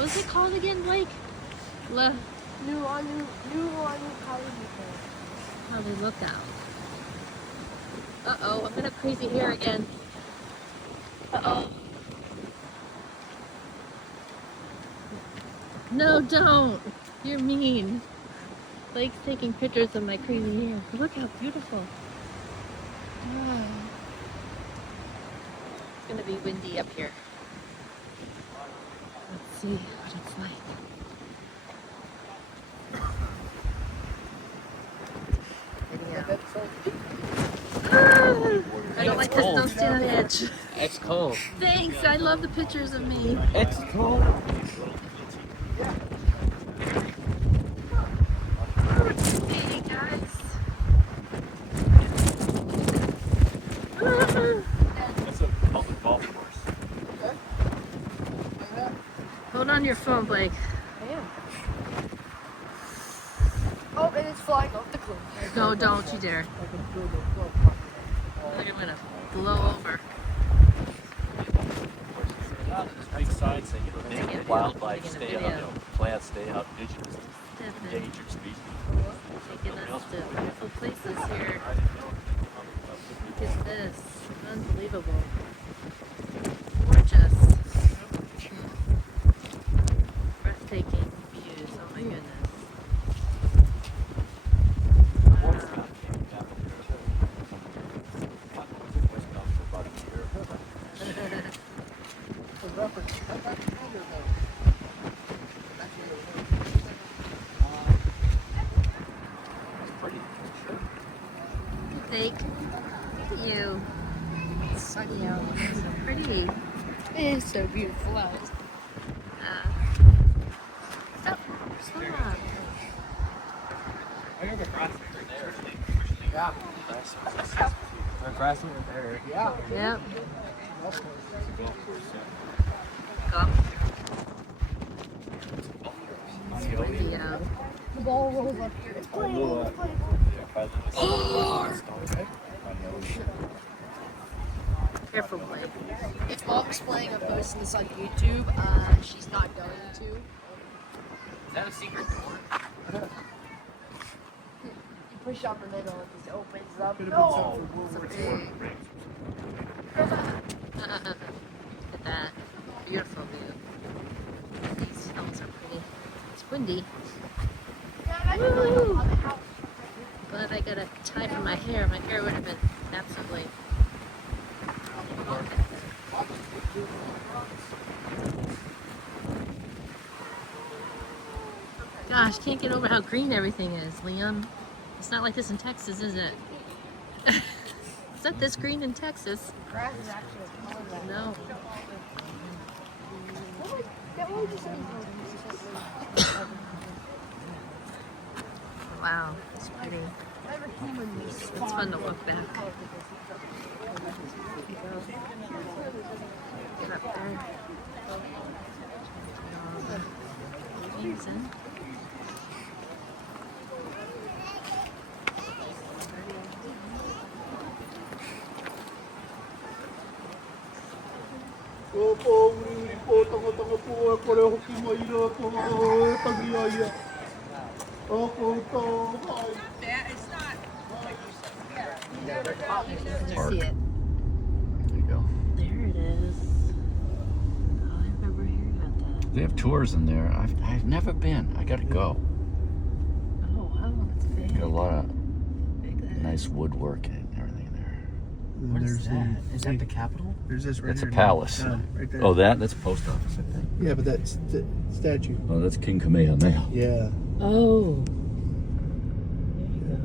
What was it called again, Blake? Nuʻuanu Pali Lookout. Pali Lookout. Uh-oh, I'm gonna have crazy hair again. Uh-oh. No, don't. You're mean. Blake's taking pictures of my crazy hair. Look how beautiful. Oh. It's gonna be windy up here. Let's see what it's like. I don't like this. Don't stand on the edge. It's cold. Thanks. I love the pictures of me. It's cold. Hey guys. It's a public golf course. Hold on your phone, Blake. I am. Oh, and it's flying off the cliff. No, don't you dare. I think I'm gonna blow over. Big sign saying, Taking a native wildlife, video. stay out, plants, stay out, indigenous, Stefan endangered species. taking us to beautiful places here. Look at this. Unbelievable. Gorgeous. Breathtaking views. Oh my goodness. Thank you. It's sunny out. It's so pretty. It is so beautiful out. Stop. Stop. I got the grassland there. Yeah. The grassland there. Yeah. Yep. It's a golf course, Golf. yeah. It's windy out. The ball rolls up here. It's playable. It's playable. Careful, Blake. If Mom's playing, I'm posting this on YouTube. She's not going to. Is that a secret door? You push on the middle, it just opens up. No! It's a big. Look at that. Beautiful view. These hills are pretty. It's windy. Woo! But I got a tie for my hair. My hair would have been absolutely. Gosh, can't get over how green everything is, Liam. It's not like this in Texas, is it? It's not this green in Texas. Grass is actually No. Wow, it's pretty. It's fun to look back. Get up there. All the leaves in. Opo, uri po, tanga-tanga po, pareho kimaila po, tag-iyaya. Opo, ito, ay. See it. There you go. There it is. Oh, I remember hearing about that. They have tours in there. I've never been. I gotta go. Oh, wow, it's big. Got a lot of Big. nice woodwork and everything in there. And What is there's that? Is that the Capitol? There's this right That's a here. palace. Right there. Oh, that's a post office, I think. Yeah, but that's the statue. Oh, that's King Kamehameha. Yeah. Oh. There you go.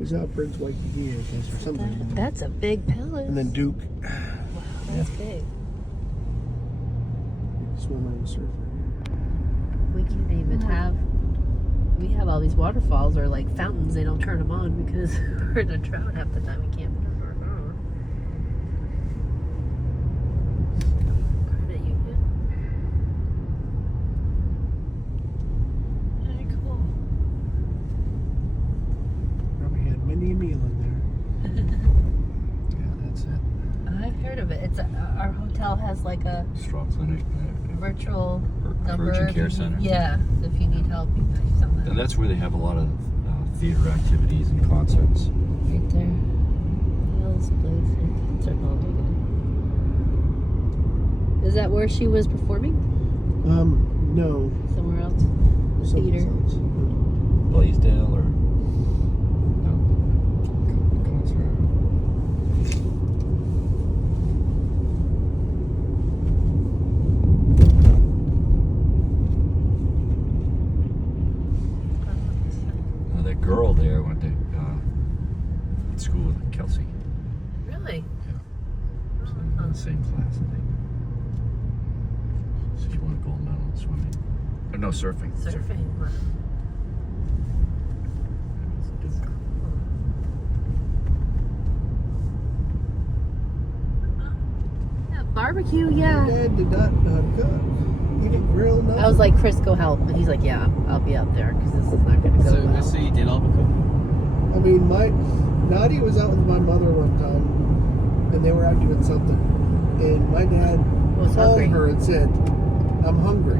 It's how Prince Waikiki is, or something. That's a big palace. And then Duke. Wow, that's big. Swim on the surfer. We can't even have. We have all these waterfalls or like fountains. They don't turn them on because we're in a drought half the time. We can't. Credit union. Very cool. Probably had many a meal in there. Yeah, that's it. I I've heard of it. It's our hotel has like a Straw clinic. virtual number. Urgent care if you- center. Yeah, if you need help, you can use on that. And that's where they have a lot of theater activities and concerts. Right there. Hale's place. Concert hall. Is that where she was performing? No. Somewhere else? The Someplace theater? else. Blaisdell or no concert. That girl there went to school with Kelsey. Really? So in the same class, I think. So she won a gold medal in swimming. Or no, surfing. Surfing. Wow. Yeah, barbecue, yeah. Dad did not know how to cook. He didn't grill, nothing. I was like, Chris, go help. And he's like, yeah, I'll be out there because this is not going to go So, well. so you did all the cooking? I mean, Nadia was out with my mother one time, and they were out doing something, and my dad Was called hungry. her and said, "I'm hungry."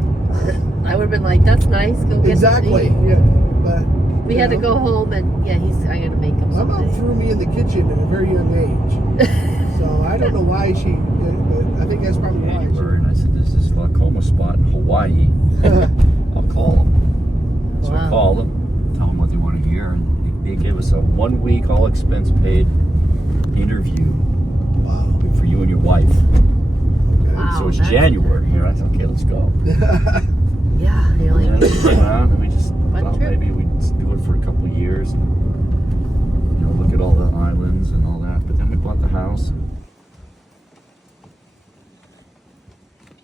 I would have been like, that's nice. Go get Exactly. something. Yeah. But We had to go home and, yeah, I got to make him my mom something. threw me in the kitchen at a very young age, so I don't know why she did, but I think that's probably why. January, and I said, "There's this glaucoma spot in Hawaii. I'll call them." So I Wow. called them, tell them what they want to hear, and they gave us a 1 week, all expense paid interview Wow. for you and your wife. Okay. Wow. So it's that's January here. I said, "Okay, let's go." Yeah, really. And then we came out, and we just Fun thought trip. maybe we'd do it for a couple of years, and look at all the islands and all that. But then we bought the house. And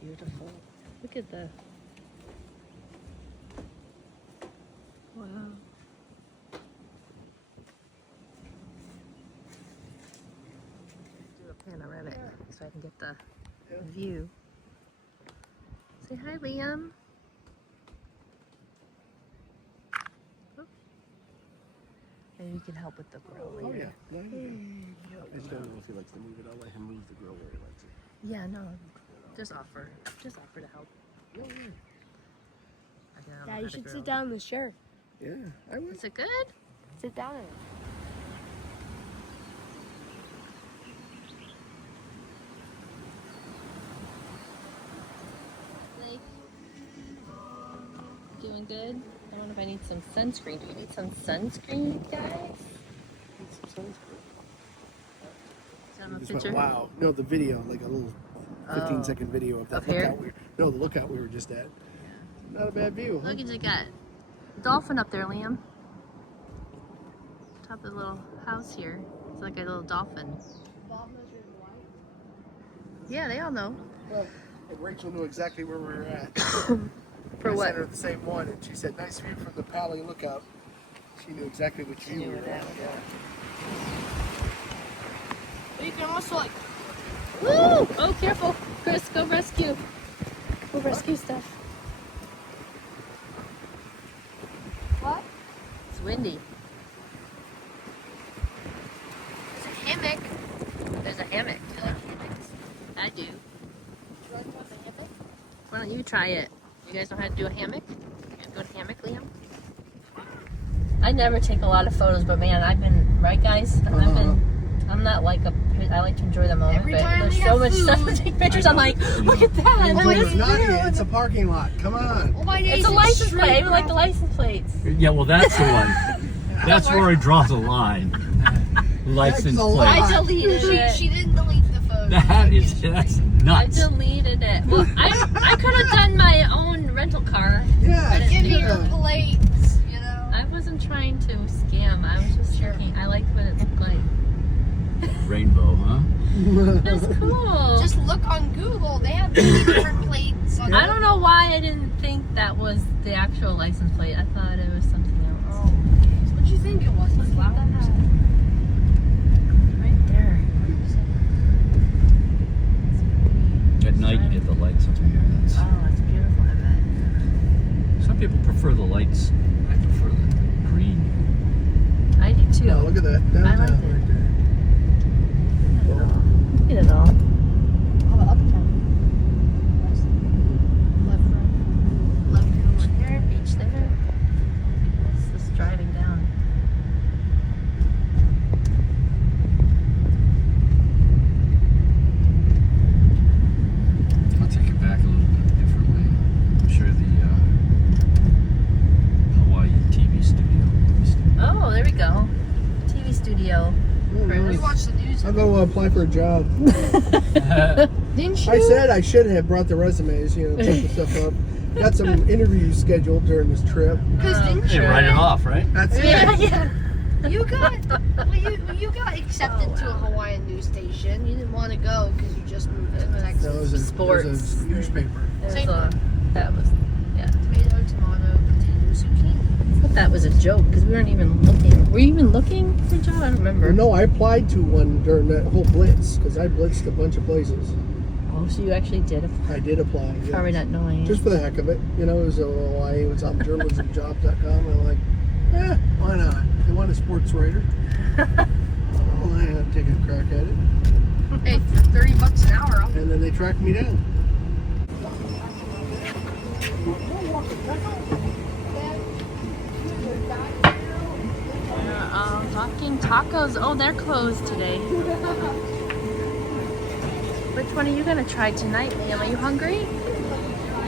Beautiful. Look at the. Wow. Do a panoramic so I can get the view. Say hi, Liam. Oh. Maybe we can help with the grill Oh later. yeah. I just don't know if he likes to move it. I'll let him move the grill where he likes it. Yeah, no. Just offer to help. Yeah, I don't know Dad, how you to should grill. sit down in the chair. yeah. I would. Is it good? Sit down in it. Blake, doing good? I wonder if I need some sunscreen. Do you need some sunscreen, guys? Is that a Just went, picture? wow. No, the video, like a little 15-second video of that Up here? lookout. The lookout we were just at. Not a bad view. Huh? Look at you got dolphin up there, Liam. Top of the little house here. It's like a little dolphin. Yeah, they all know. Well, and Rachel knew exactly where we were at. For I what? sent her the same one, and she said, "Nice view from the Pali Lookout." She knew exactly which view we knew were that at. one. Yeah. But you can also like Woo! Oh, careful. Chris, go rescue. Go rescue stuff. what? It's windy. There's a hammock. There's a hammock. Do you like hammocks? I do. You like what the hammock? Why don't you try it? You guys know how to do a hammock? You gonna go to hammock, Liam? I never take a lot of photos, but man, I've been, right guys? I'm not like I like to enjoy the moment, Every but time there's we so have much stuff to food- take pictures. I'm like, look at that. Oh, Look it's at not that. here. It's a parking lot. Come on. Oh my days. It's a license straight plate. I even like the across. license plates. yeah, well, that's the one. That's where I draw the line. License That's a plate. lot. I deleted it. She didn't delete the photo. That's I nuts. deleted it. Well, I could have done my own rental car. Yeah. Give me your yeah. plates, you know. I wasn't trying to scam. I was just thinking. I liked what it looked like. Rainbow, huh? That's cool. Just look on Google. They have many different plates. On I don't know why I didn't think that was the actual license plate. I thought it was something else. Oh, what do you think it was? The flowers? Right there. At night, you get the lights up here. That's, Oh, it's beautiful, I bet. some people prefer the lights. I prefer the green. I do too. Oh, look at that. I like Downtown it. right there. Look at it all. apply for a job. Didn't you? I said I should have brought the resumes, you know, check the stuff up. Got some interviews scheduled during this trip. Because didn't Hey, you? write it off, right? That's it. Yeah. You got you got accepted to a Hawaiian news station. You didn't want to go because you just moved to Texas. That was a Sports. newspaper. Same. That was, yeah. Tomato, potato, zucchini. But that was a joke because we weren't even looking. Were you even looking for a job? I don't remember. No, I applied to one during that whole blitz because I blitzed a bunch of places. Oh, so you actually did apply? I did apply. Yeah. Probably not knowing. Just for the heck of it. You know, it was Hawaii. It was on journalismjobs.com. And I'm like, why not? They want a sports writer. Well, I had to take a crack at it. Hey, for $30 an hour. And then they tracked me down. Talking tacos. Oh, they're closed today. Which one are you gonna try tonight, Liam? Are you hungry?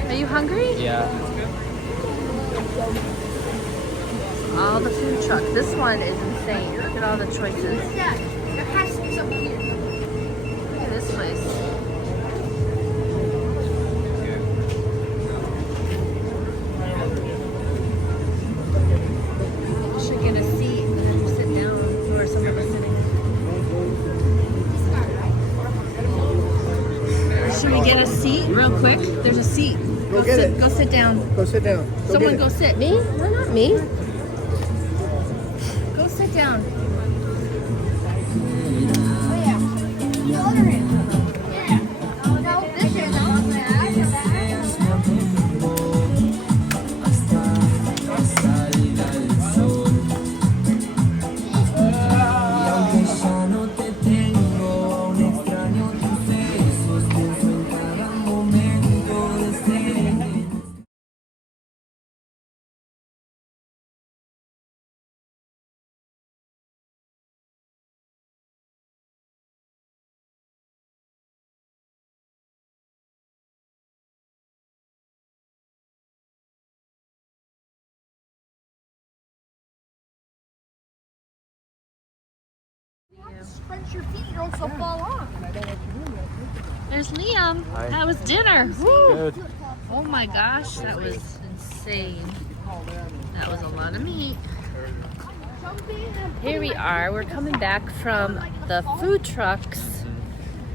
Are you hungry? Yeah. All the food trucks. This one is insane. Look at all the choices. Yeah, there has to be something here. Look at this place. You should get a seat and sit down where someone was sitting. Should we get a seat real quick? There's a seat. Go get sit, it. Go sit down. Go sit down. Someone get go it. sit. Me? Why not me? Go sit down. Oh yeah. The other hand. Yeah. Oh no, this hand. Crunch your feet, or else they'll fall off. There's Liam. Hi. That was dinner. Woo. Good. Oh my gosh, that was insane. That was a lot of meat. Here we are. We're coming back from the food trucks.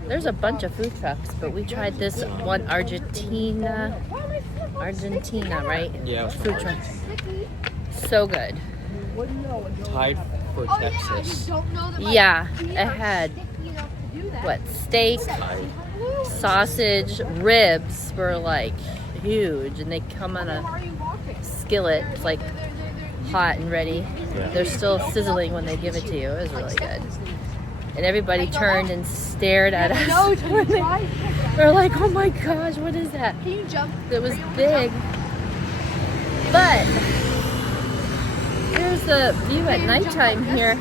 There's a bunch of food trucks, but we tried this one Argentina, right? Yeah. Food truck. So good. Tied for Texas. Yeah, it had what, steak, sausage, ribs were like huge, and they come on a skillet. It's like hot and ready. Yeah. They're still sizzling when they give it to you. It was really good. And everybody turned and stared at us. They're like, oh my gosh, what is that? Can you jump? It was big. But here's the view at nighttime here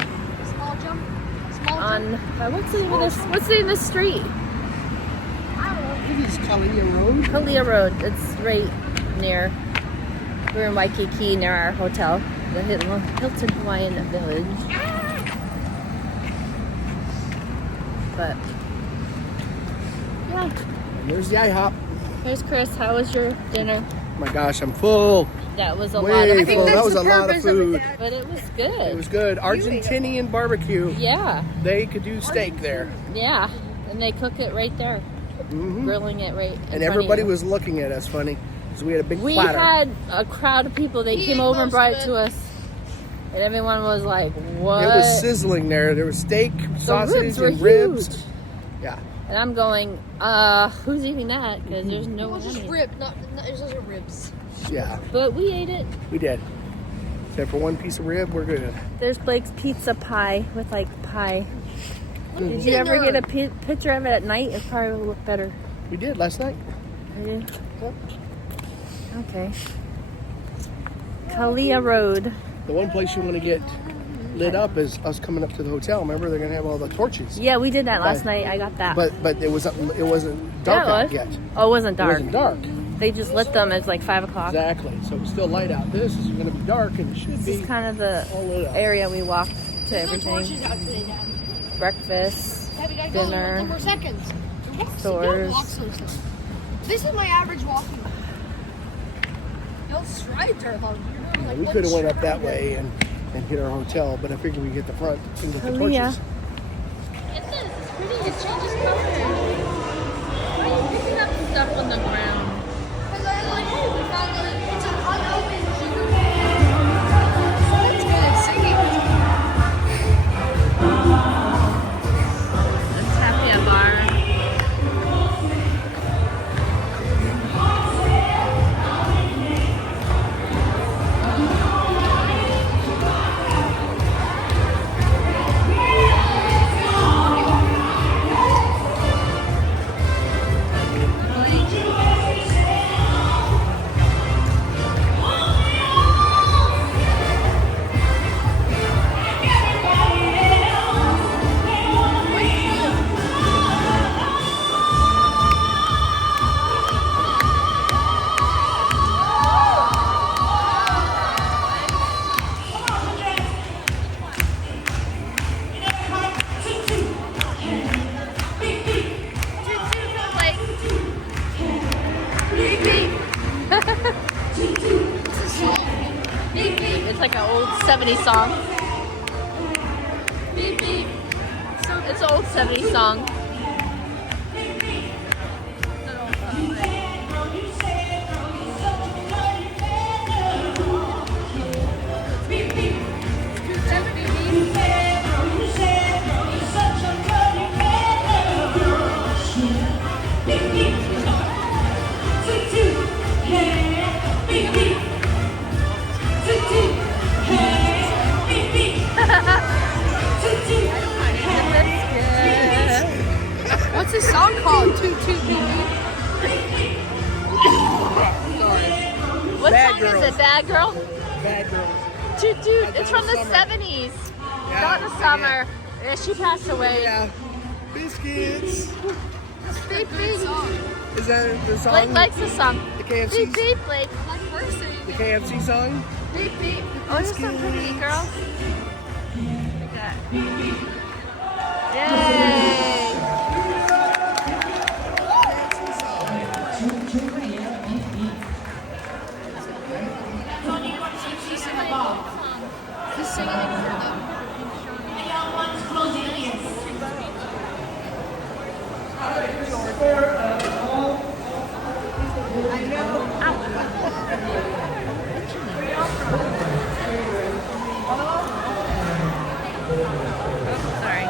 Small jump. Small on jump. what's the name of this? What's the name of the street? Maybe it's Kalia Road. Kalia Road. It's right near. We're in Waikiki near our hotel, the Hilton Hawaiian Village. But yeah, And there's the IHOP. here's Chris. How was your dinner? My gosh, I'm full. That was a Way lot of full. food, That was a lot of food. but it was good. It was good. Argentinian barbecue. Yeah, They could do steak there. yeah, and they cook it right there, Hmm grilling it right. in front And of everybody you. was looking at us funny because we had a big We platter. had a crowd of people. They He came ate over and most brought of it it. to us, and everyone was like, "What?" It was sizzling there. There was steak, The sausage, ribs were and ribs. huge. Yeah. And I'm going, who's eating that? Because there's no It one. was just eating. rib, not it was just ribs. Yeah. But we ate it. We did. Except for one piece of rib, we're good. There's Blake's pizza pie with like pie. Did you Dinner. ever get a picture of it at night? It probably will look better. We did last night. Okay. Kalia Road. The one place you want to get lit up is us coming up to the hotel. Remember, they're gonna have all the torches. Yeah, we did that last Right. night. I got that. But it wasn't dark Yeah, it out was. yet. Oh, it wasn't It dark. wasn't dark. They just lit them. It's like 5 o'clock. Exactly. So it's still light out. This is gonna be dark and it should This be is kind of the all lit up. area we walked to No everything. torches out today, Dad. Breakfast. Yeah, we gotta Dinner. go. 10 more seconds. Stores. Walk so slow. This is my average walking. No strides are long. Like, We could have went up that way and hit our hotel, but I figured we'd get the front and get the torches. It is. It's pretty. It changes color. Why are you picking up stuff on the ground? Because I'm like, hey, we found it. It's an unopened sugar can. That's good. It's singing. It's happy at bar. It's like an old 70s song. Beep beep. It's an old 70s song. What's this song called? Toot toot beep beep. What Bad song Girls. is it? Bad Girl? Bad girls. Toot toot. Like It's from the Donna Summer. 70s. Yeah, Donna Summer. Yeah, she passed away. Yeah. Biscuits. Beep beep. Is that the song? Blake likes the song. The KFC. Beep beep, Blake. The KFC song. Beep beep. Oh, you're so pretty, girl. Look at that. Yay! He's singing it for them. Sorry.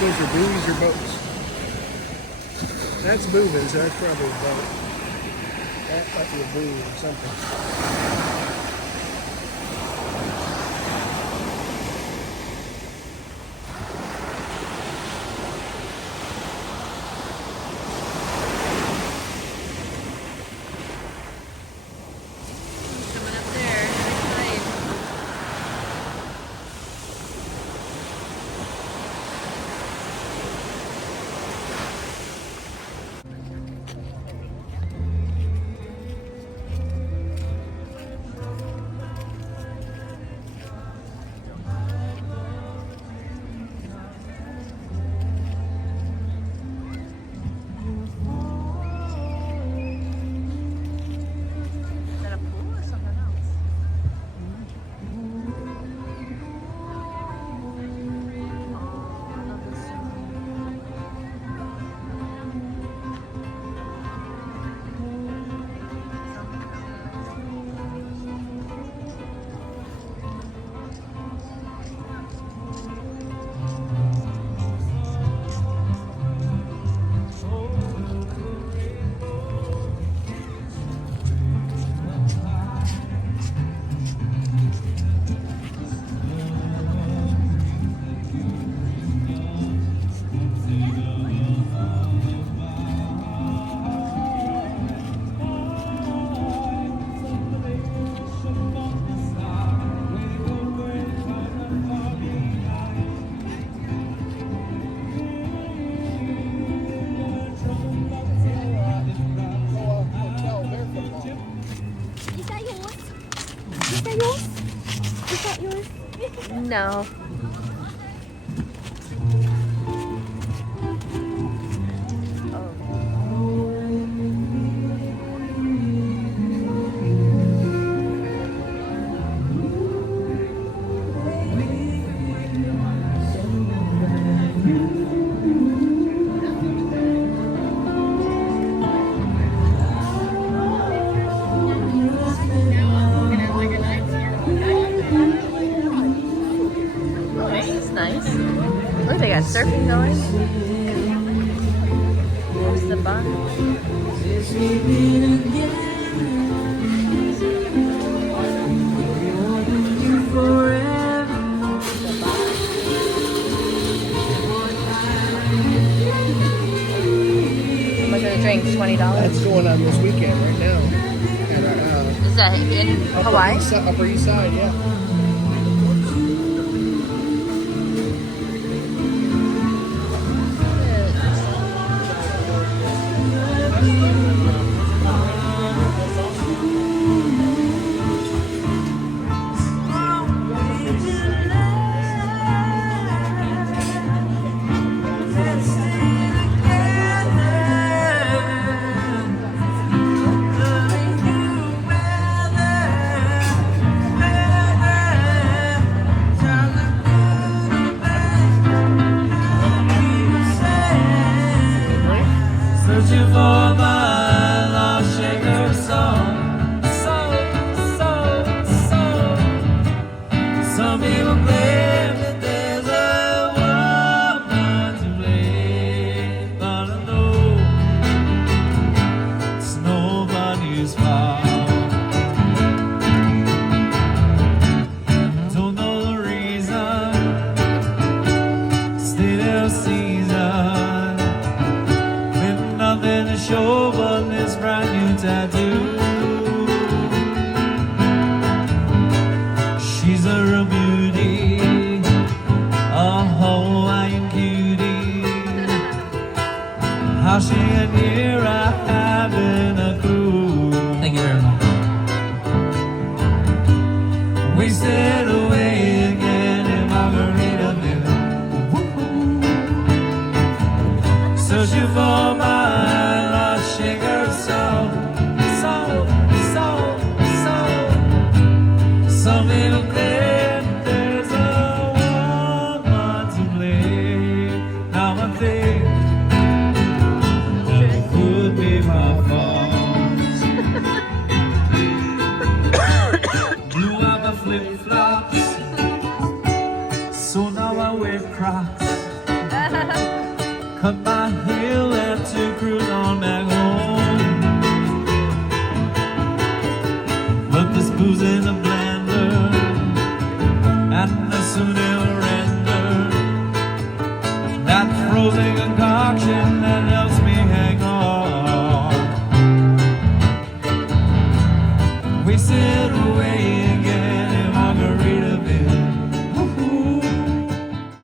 Those are buoys or boats. That's moving, so that's probably a boat. That might be a buoy or something. Coming up there. Nice. know. Nice. Look, they got surfing going. There's the bar. How much are the drinks? $20. That's going on this weekend right now. Is that in Hawaii? Upper East Side, yeah. Searching for my lost shaker song. Some people claim that there's a woman to blame, but I know it's nobody's fault. Don't know the reason, stay there season. Nothing to show but this brand new tattoo. She's a real beauty, a Hawaiian cutie. How she get here, I haven't a clue. Thank you very much. Wasted away again in Margaritaville. Searching for my shaker soul. Some people claim there's a woman to blame. Now I think that it could be my fault. Blew out my flip-flops, so now I wear Crocs. Cut my heel and to cruise on back home. But this booze in a blender, and I soon it'll render that frozen concoction that helps me hang on. Wasted